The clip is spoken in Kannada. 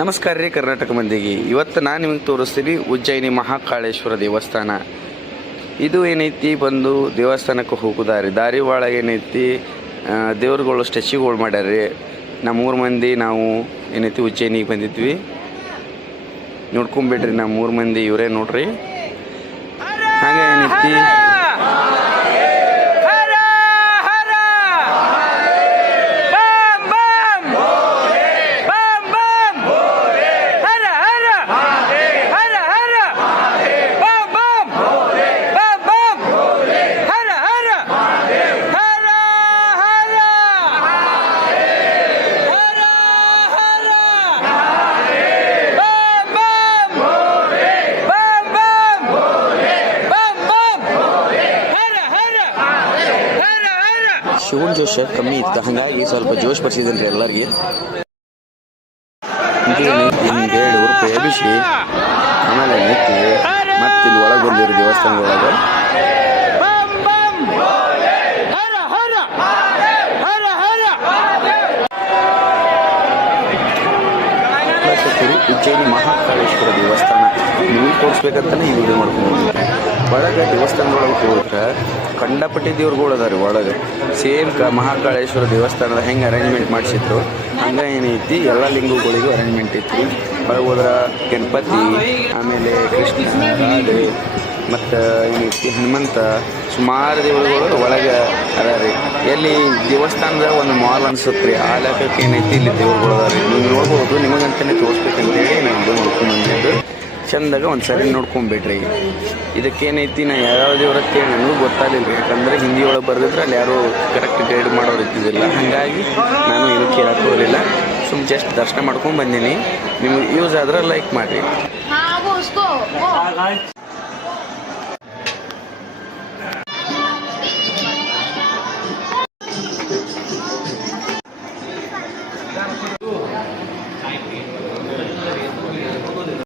ನಮಸ್ಕಾರ ರೀ ಕರ್ನಾಟಕ ಮಂದಿಗೆ. ಇವತ್ತು ನಾನು ನಿಮಗೆ ತೋರಿಸ್ತೀನಿ ಉಜ್ಜಯಿನಿ ಮಹಾಕಾಳೇಶ್ವರ ದೇವಸ್ಥಾನ. ಇದು ಏನೈತಿ ಬಂದು ದೇವಸ್ಥಾನಕ್ಕೆ ಹೋಗೋದಾರಿ ದಾರಿ ಒಳಗೆ ಏನೈತಿ ದೇವ್ರುಗಳು ಸ್ಟ್ಯಾಚ್ಯೂಗಳು ಮಾಡ್ಯಾರ್ರಿ. ನಮ್ಮೂರು ಮಂದಿ ನಾವು ಏನೈತಿ ಉಜ್ಜಯಿನಿಗೆ ಬಂದಿದ್ವಿ. ನೋಡ್ಕೊಂಬಿಡ್ರಿ, ನಮ್ಮೂರು ಮಂದಿ ಇವರೇ ನೋಡ್ರಿ. ಹಾಗೆ ಏನೈತಿ ಶಿವನ ಜೋಶ ಕಮ್ಮಿ ಇತ್ತು, ಹಾಗಾಗಿ ಸ್ವಲ್ಪ ಜೋಶ್ ಬರ್ಸಿದ್ದೀನಿ ರೀ ಎಲ್ಲರಿಗೆ. ಹಿಂಗೆ 2 ರೂಪಾಯಿ ಎಬಿಸಿ ಆಮೇಲೆ ನಿಂತು ಮತ್ತೆ ಇಲ್ಲಿ ಒಳಗೆ ಬಂದಿರೋ ದೇವಸ್ಥಾನದೊಳಗೆ ಉಜ್ಜಯಿನಿ ಮಹಾಕಾಳೇಶ್ವರ ದೇವಸ್ಥಾನ ನೀವು ತೋರಿಸ್ಬೇಕಂತಾನೆ ಈ ವಿಡಿಯೋ ಮಾಡ್ಕೊಂಡು ಒಳಗೆ ದೇವಸ್ಥಾನದೊಳಗೆ ಹೋದ್ರೆ ಕಂಡಪಟ್ಟಿ ದೇವ್ರುಗಳು ಅದಾರಿ ಒಳಗೆ. ಸೇಮ್ ಮಹಾಕಾಳೇಶ್ವರ ದೇವಸ್ಥಾನದ ಹೆಂಗೆ ಅರೇಂಜ್ಮೆಂಟ್ ಮಾಡಿಸಿದ್ರು ಹಂಗೆ ಏನೈತಿ ಎಲ್ಲ ಲಿಂಗಗಳಿಗೂ ಅರೇಂಜ್ಮೆಂಟ್ ಇತ್ತು. ಒಳಗೆ ಹೋದ್ರೆ ಗಣಪತಿ, ಆಮೇಲೆ ಕೃಷ್ಣ, ರಾಧೆ ಮತ್ತು ಏನೈತಿ ಹನುಮಂತ, ಸುಮಾರು ದೇವರುಗಳು ಒಳಗೆ ಅದ ರೀ. ಎಲ್ಲಿ ದೇವಸ್ಥಾನದ ಒಂದು ಮಾಲ್ ಅನ್ಸುತ್ತೆ ರೀ, ಆ ಲೆಕ್ಕಕ್ಕೆ ಏನೈತಿ ಇಲ್ಲಿ ದೇವ್ರುಗಳು ಅದ ರೀ. ನೀವು ನೋಡ್ಬೋದು, ನಿಮಗಂತಲೇ ತೋರಿಸ್ಬೇಕಂತೇಳಿ ನಾನು ಇದು ನೋಡ್ಕೊಂಡ್ಬಂದಿದ್ದು. ಚಂದಾಗ ಒಂದು ಸರಿ ನೋಡ್ಕೊಂಬಿಡ್ರಿ. ಇದಕ್ಕೇನೈತಿ ನಾ ಯಾವ ದೇವ್ರತ್ತೆ ನನಗೂ ಗೊತ್ತಾಗಲಿಲ್ಲ ರೀ, ಯಾಕಂದರೆ ಹಿಂದಿ ಒಳಗೆ ಬರೆದಿದ್ರೆ ಅಲ್ಲಿ ಯಾರೂ ಕರೆಕ್ಟ್ ಗೈಡ್ ಮಾಡೋರು ಇದ್ದಿದ್ದಿಲ್ಲ. ಹಾಗಾಗಿ ನಾನು ಏನು ಕೇಳಕ್ಕೆ ಹೋಗಲಿಲ್ಲ, ಸುಮ್ಮನೆ ಜಸ್ಟ್ ದರ್ಶನ ಮಾಡ್ಕೊಂಡು ಬಂದೀನಿ. ನಿಮಗೆ ಯೂಸ್ ಆದ್ರೆ ಲೈಕ್ ಮಾಡಿರಿ.